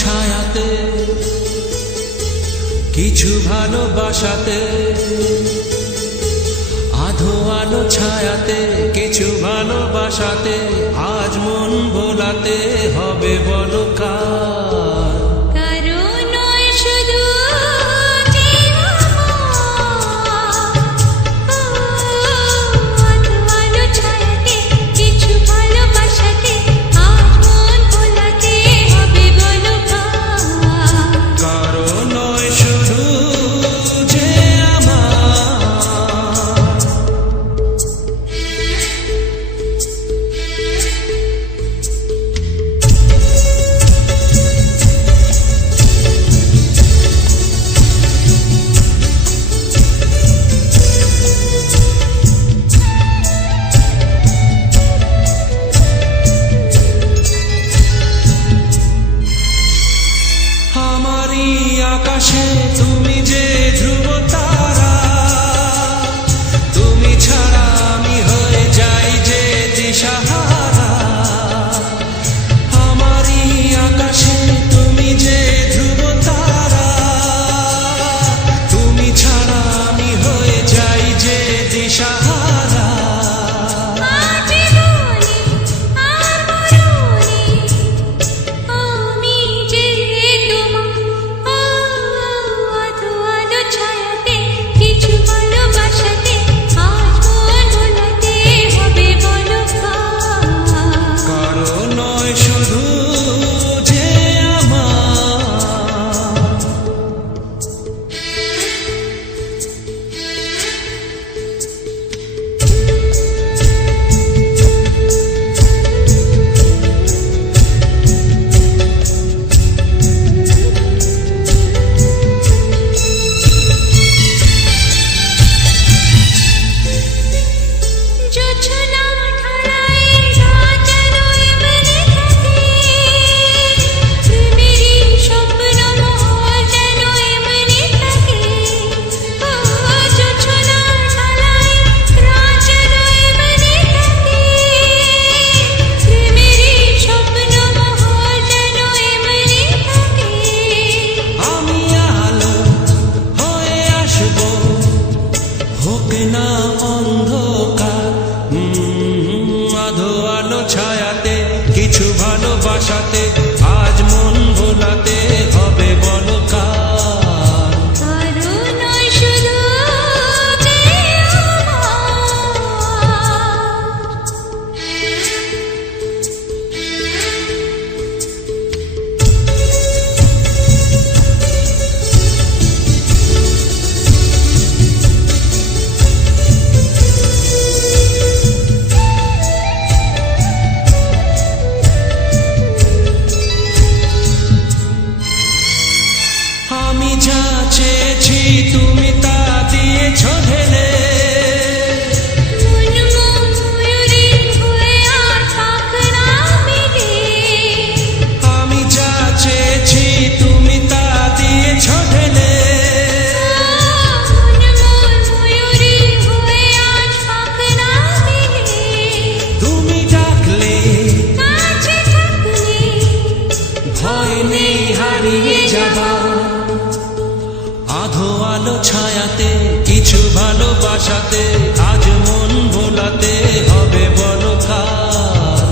ছায়াতে কিছু ভালোবাসাতে, আধো আলো ছায়াতে কিছু ভালোবাসাতে, আজ মন ভোলাতে হবে বলো কার? আকাশে তুমি যে ধ্রুব তারা, তুমি ছাড়া আমি হয়ে যাই যে দিশাহারা। আমারই আকাশে তুমি যে ধ্রুব তারা, তুমি ছাড়া আমি হয়ে যাই যে দিশাহারা। না অন্ধকার, আধো আলো ছায়াতে কিছু ভালোবাসাতে, আজ মন ভোলাতে হবে বলো কার? আমি যা চেয়েছি তুমি তা দিয়েছ ঢেলে, আমি যা চেয়েছি তুমি তা দিয়েছ ঢেলে। তুমি ডাকলে ভয় নেই হারিয়ে যাবা, আধো আলো ছায়াতে কিছু ভালোবাসাতে, আজ মন ভোলাতে হবে বলো কার?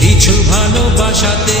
কিছু ভালোবাসাতে